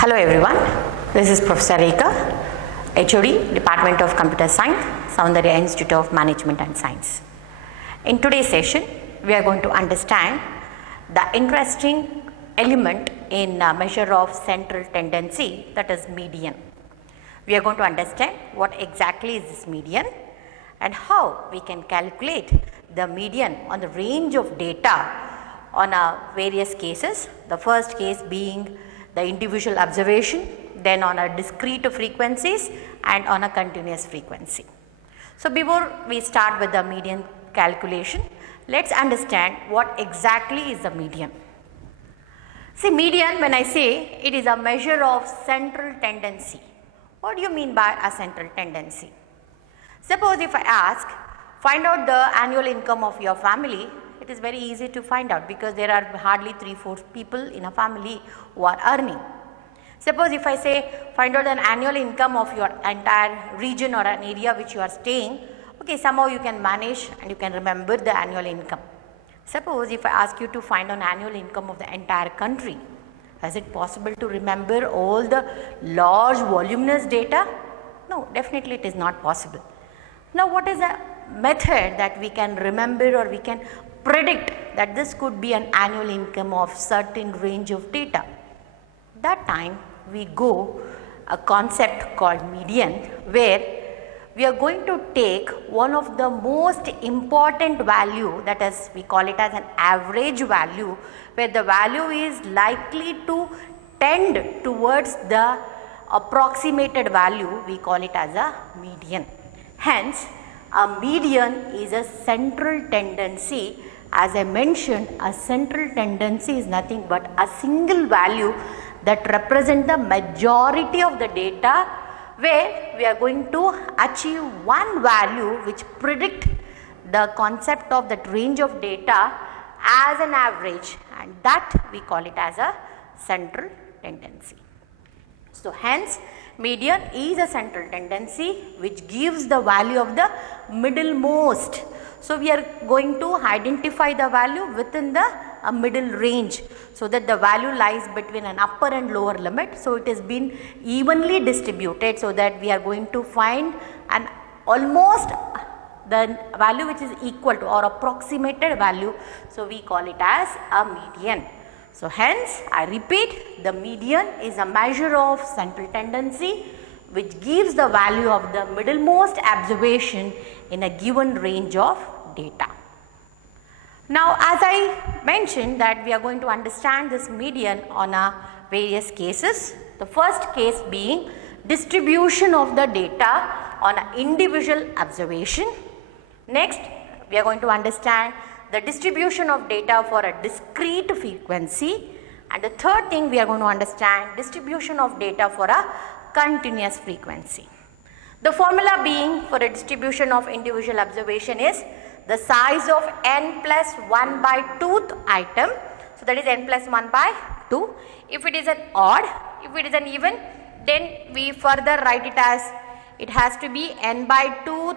Hello everyone, this is Professor Rekha, HOD, Department of Computer Science, Soundarya Institute of Management and Science. In today's session, we are going to understand the interesting element in measure of central tendency, that is median. We are going to understand what exactly is this median and how we can calculate the median on the range of data on various cases. The first case being the individual observation, then on a discrete frequencies and on a continuous frequency. So before we start with the median calculation, let's understand what exactly is the median. See, median, when I say it is a measure of central tendency. What do you mean by a central tendency? Suppose if I ask, find out the annual income of your family, it is very easy to find out because there are hardly 3/4 people in a family who are earning. Suppose if I say find out an annual income of your entire region or an area which you are staying, okay, somehow you can manage and you can remember the annual income. Suppose if I ask you to find an annual income of the entire country, is it possible to remember all the large voluminous data? No, definitely it is not possible. Now what is a method that we can remember or we can predict that this could be an annual income of certain range of data? That time we go a concept called median, where we are going to take one of the most important value, that is we call it as an average value, where the value is likely to tend towards the approximated value, we call it as a median. Hence a median is a central tendency. As I mentioned, a central tendency is nothing but a single value that represents the majority of the data, where we are going to achieve one value which predict the concept of that range of data as an average, and that we call it as a central tendency. So hence median is a central tendency which gives the value of the middlemost. So we are going to identify the value within the middle range, so that the value lies between an upper and lower limit. So it has been evenly distributed, so that we are going to find an almost the value which is equal to or approximated value. So we call it as a median. So hence I repeat, the median is a measure of central tendency which gives the value of the middlemost observation in a given range of data. Now as I mentioned that we are going to understand this median on various cases. The first case being distribution of the data on an individual observation. Next we are going to understand the distribution of data for a discrete frequency, and the third thing we are going to understand distribution of data for a continuous frequency. The formula being for a distribution of individual observation is the size of n plus 1 by 2th item. So that is n plus 1 by 2. If it is an odd, if it is an even, then we further write it as it has to be n by 2th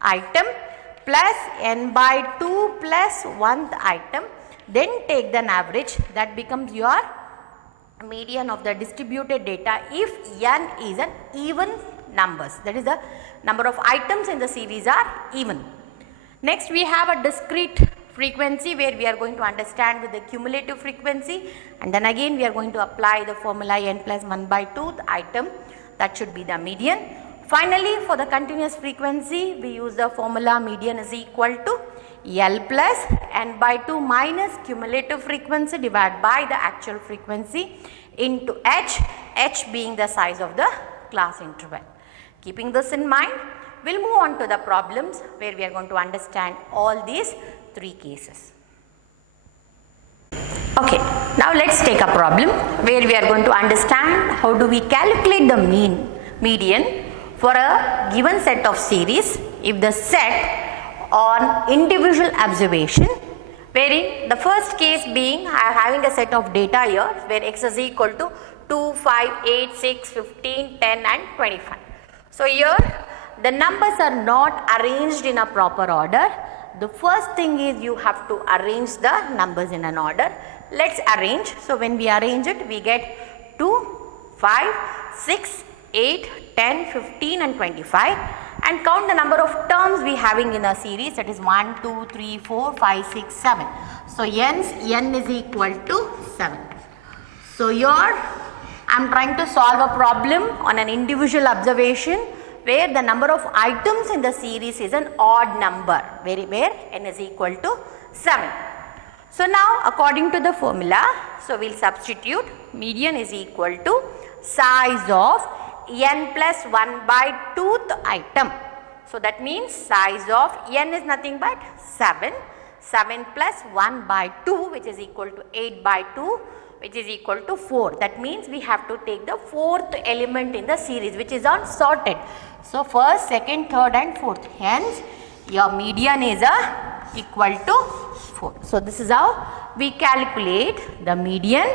item plus n by 2 plus 1th item, then take the average. That becomes your median of the distributed data if n is an even numbers, that is the number of items in the series are even. Next we have a discrete frequency, where we are going to understand with the cumulative frequency, and then again we are going to apply the formula n plus 1 by 2th item, that should be the median. Finally for the continuous frequency we use the formula median is equal to L plus n by 2 minus cumulative frequency divided by the actual frequency into h being the size of the class interval. Keeping this in mind, we will move on to the problems where we are going to understand all these three cases. Okay, now let us take a problem where we are going to understand how do we calculate the median for a given set of series if the set on individual observation, wherein the first case being I am having a set of data here where x is equal to 2, 5, 8, 6, 15, 10 and 25. So here the numbers are not arranged in a proper order. The first thing is you have to arrange the numbers in an order. Let's arrange. So when we arrange it, we get 2, 5, 6, 8, 10, 15 and 25, and count the number of terms we having in a series, that is 1, 2, 3, 4, 5, 6, 7. So n is equal to 7. So here I am trying to solve a problem on an individual observation where the number of items in the series is an odd number, where n is equal to 7. So now according to the formula, so we will substitute median is equal to size of n plus 1 by 2th item. So that means size of n is nothing but 7, 7 plus 1 by 2 which is equal to 8 by 2 which is equal to 4. That means we have to take the 4th element in the series which is unsorted. So first, second, third and 4th. Hence your median is equal to 4. So this is how we calculate the median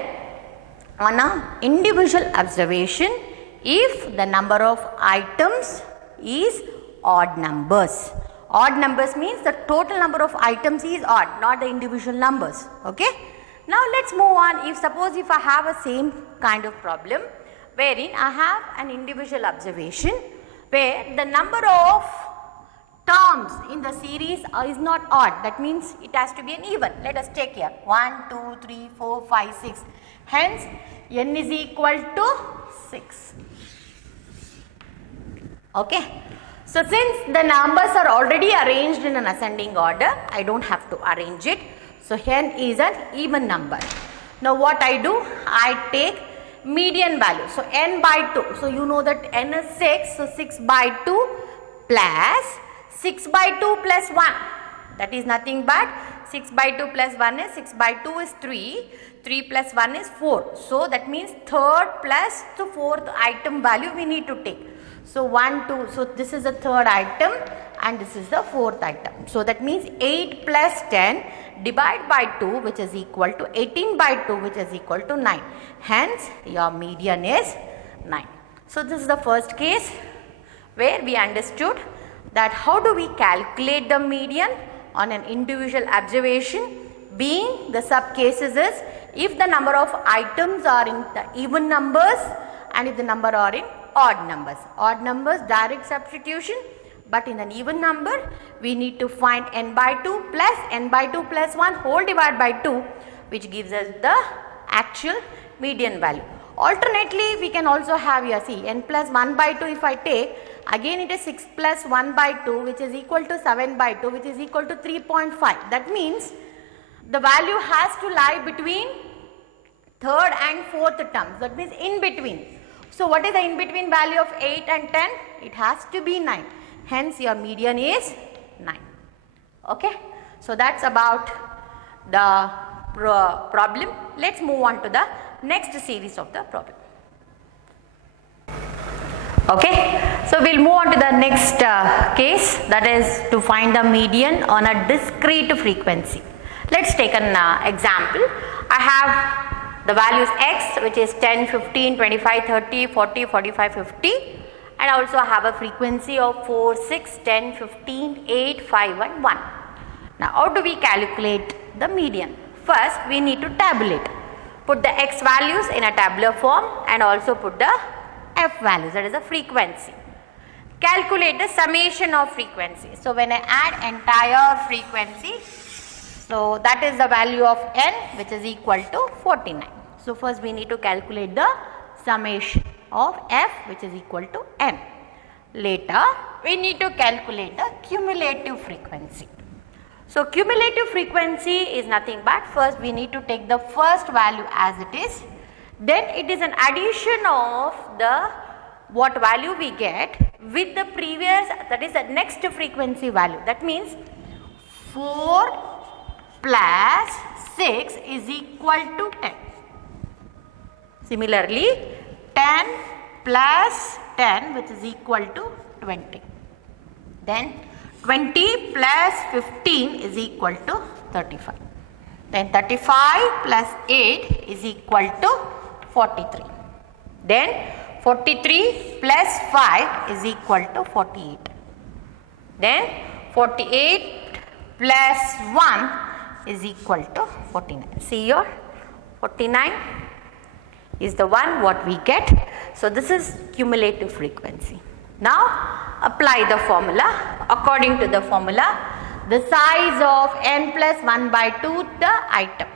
on an individual observation if the number of items is odd numbers. Odd numbers means the total number of items is odd, not the individual numbers. Okay. Now let's move on. If suppose if I have a same kind of problem wherein I have an individual observation where the number of terms in the series is not odd, that means it has to be an even. Let us take here 1, 2, 3, 4, 5, 6. Hence n is equal to 6. Okay. So since the numbers are already arranged in an ascending order, I don't have to arrange it. So n is an even number. Now what I do? I take median value. So n by 2. So you know that n is 6. So 6 by 2 plus 6 by 2 plus 1. That is nothing but 6 by 2 plus 1 is 6 by 2 is 3. 3 plus 1 is 4. So that means third plus the fourth item value we need to take. So 1, 2. So this is the third item and this is the fourth item. So that means 8 plus 10 divide by 2 which is equal to 18 by 2 which is equal to 9. Hence your median is 9. So this is the first case where we understood that how do we calculate the median on an individual observation, being the sub cases is if the number of items are in the even numbers and if the number are in odd numbers. Odd numbers direct substitution, but in an even number we need to find n by 2 plus n by 2 plus 1 whole divided by 2 which gives us the actual median value. Alternately we can also have here, see, n plus 1 by 2 if I take, again it is 6 plus 1 by 2 which is equal to 7 by 2 which is equal to 3.5. That means the value has to lie between third and fourth terms, that means in between. So what is the in between value of 8 and 10? It has to be 9. Hence your median is 9. Okay. So that's about the problem. Let's move on to the next series of the problem. Okay. So we'll move on to the next case, that is to find the median on a discrete frequency. Let's take an example. I have the values x which is 10, 15, 25, 30, 40, 45, 50, and also I have a frequency of 4, 6, 10, 15, 8, 5 and 1. Now how do we calculate the median? First we need to tabulate. Put the x values in a tabular form and also put the f values, that is the frequency. Calculate the summation of frequency. So when I add entire frequency, so that is the value of n which is equal to 49. So first we need to calculate the summation of f which is equal to n. Later we need to calculate the cumulative frequency. So cumulative frequency is nothing but first we need to take the first value as it is, then it is an addition of the what value we get with the previous, that is the next frequency value. That means 4 plus 6 is equal to 10. Similarly 10 plus 10 which is equal to 20. Then 20 plus 15 is equal to 35. Then 35 plus 8 is equal to 43. Then 43 plus 5 is equal to 48. Then 48 plus 1 is equal to 49. See here, 49 is the one what we get. So this is cumulative frequency. Now apply the formula. According to the formula, the size of n plus 1 by 2 the item.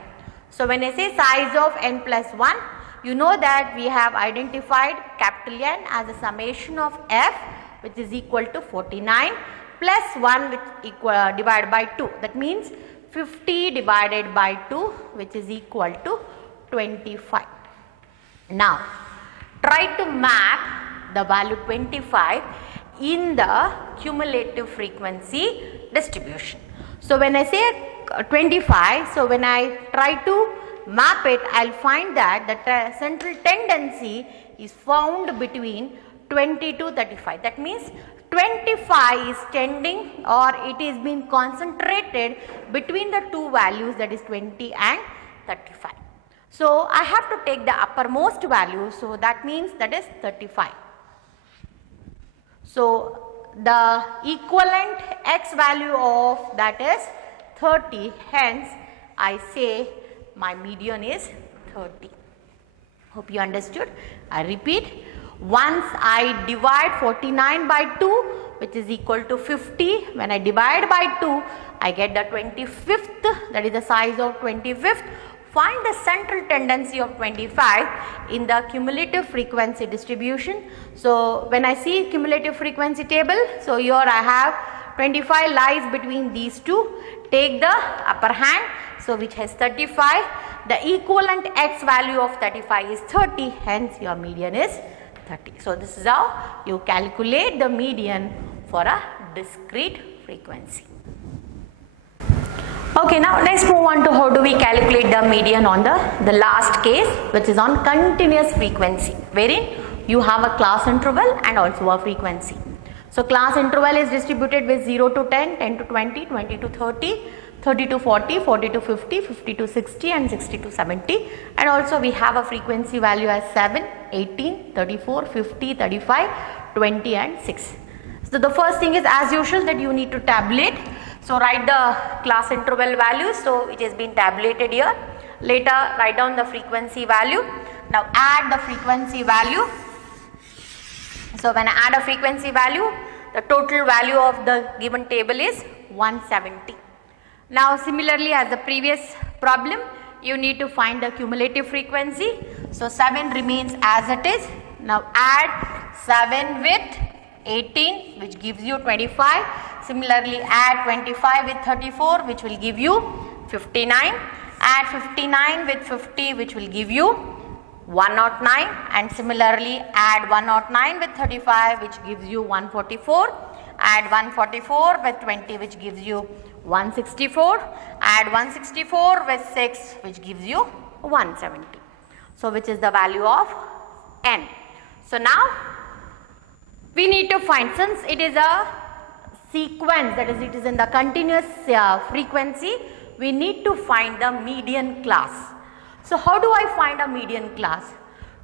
So when I say size of n plus 1, you know that we have identified capital N as a summation of f, which is equal to 49 plus 1 which divided by 2. That means 50 divided by 2, which is equal to 25. Now try to map the value 25 in the cumulative frequency distribution. So when I say 25, so when I try to map it, I'll find that the central tendency is found between 20 to 35. That means 25 is tending, or it is being concentrated between the two values, that is 20 and 35. So I have to take the uppermost value, so that means that is 35. So the equivalent x value of that is 30, hence I say my median is 30. Hope you understood. I repeat, once I divide 49 by 2, which is equal to 50, when I divide by 2, I get the 25th, that is the size of 25th. Find the central tendency of 25 in the cumulative frequency distribution. So when I see cumulative frequency table, so here I have 25 lies between these two. Take the upper hand, so which has 35. The equivalent x value of 35 is 30, hence your median is 30. So this is how you calculate the median for a discrete frequency. Okay, now let's move on to how do we calculate the median on the last case, which is on continuous frequency, wherein you have a class interval and also a frequency. So class interval is distributed with 0 to 10, 10 to 20, 20 to 30, 30 to 40, 40 to 50, 50 to 60 and 60 to 70, and also we have a frequency value as 7, 18, 34, 50, 35, 20 and 6. So the first thing is, as usual, that you need to tabulate. So write the class interval value, so it has been tabulated here. Later write down the frequency value. Now add the frequency value. So when I add a frequency value, the total value of the given table is 170. Now similarly as the previous problem, you need to find the cumulative frequency. So 7 remains as it is. Now add 7 with 18, which gives you 25. Similarly add 25 with 34, which will give you 59. Add 59 with 50, which will give you 109, and similarly add 109 with 35, which gives you 144. Add 144 with 20, which gives you 164. Add 164 with 6, which gives you 170. So which is the value of n. So now we need to find, since it is a sequence, that is it is in the continuous frequency, we need to find the median class. So how do I find a median class?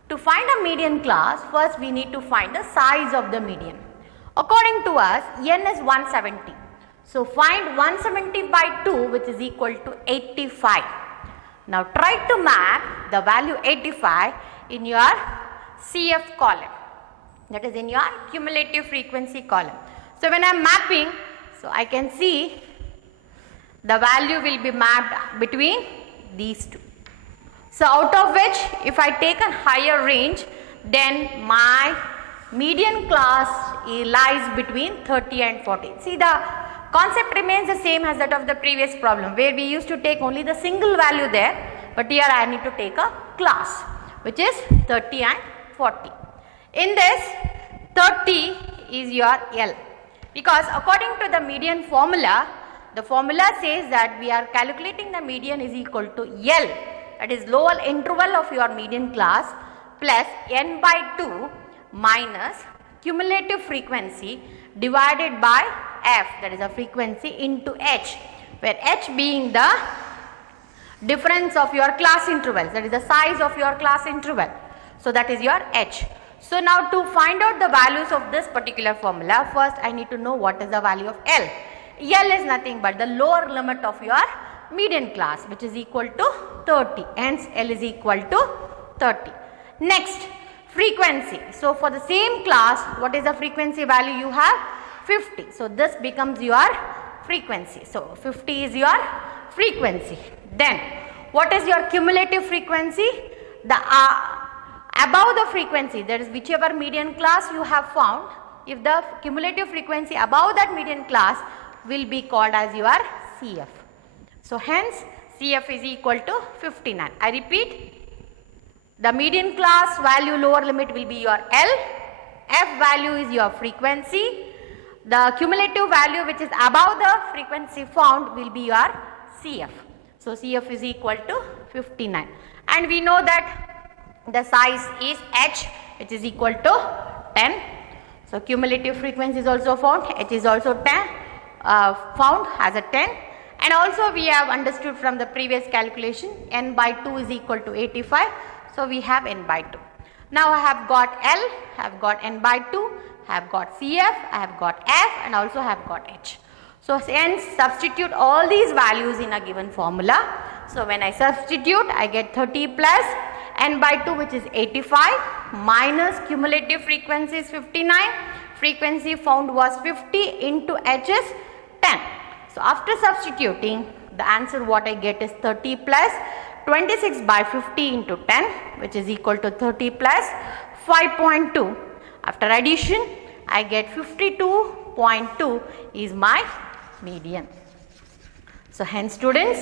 To find a median class, first we need to find the size of the median. According to us, n is 170. So find 170 by 2, which is equal to 85. Now try to map the value 85 in your CF column, that is in your cumulative frequency column. So when I am mapping, so I can see the value will be mapped between these two. So out of which, if I take a higher range, then my median class lies between 30 and 40. See, the concept remains the same as that of the previous problem, where we used to take only the single value there, but here I need to take a class, which is 30 and 40. In this, 30 is your L, because according to the median formula, the formula says that we are calculating the median is equal to L, that is lower interval of your median class, plus n by 2 minus cumulative frequency divided by f, that is a frequency, into h, where h being the difference of your class intervals, that is the size of your class interval. So that is your h. So now to find out the values of this particular formula, first I need to know what is the value of L. L is nothing but the lower limit of your median class, which is equal to 30, hence L is equal to 30. Next, frequency. So for the same class, what is the frequency value you have? 50. So this becomes your frequency. So 50 is your frequency. Then what is your cumulative frequency? The above the frequency, that is whichever median class you have found, if the cumulative frequency above that median class will be called as your CF. So hence CF is equal to 59. I repeat, the median class value lower limit will be your L, F value is your frequency, the cumulative value which is above the frequency found will be your CF. So CF is equal to 59, and we know that the size is H, which is equal to 10. So cumulative frequency is also found, H is also 10, found as a 10, and also we have understood from the previous calculation n by 2 is equal to 85. So we have n by 2. Now I have got L, I have got n by 2, I have got CF, I have got F, and also have got H. So hence substitute all these values in a given formula. So when I substitute, I get 30 plus n by 2, which is 85, minus cumulative frequency is 59, frequency found was 50 into H is 10. So after substituting, the answer what I get is 30 plus 26 by 50 into 10, which is equal to 30 plus 5.2. After addition, I get 52.2 is my median. So hence students,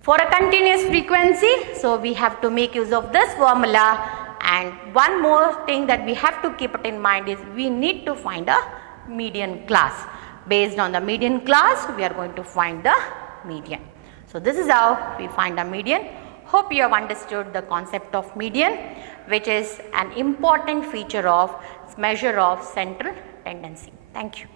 for a continuous frequency, so we have to make use of this formula, and one more thing that we have to keep it in mind is we need to find a median class. Based on the median class, we are going to find the median. So this is how we find a median. Hope you have understood the concept of median, which is an important feature of measure of central tendency. Thank you.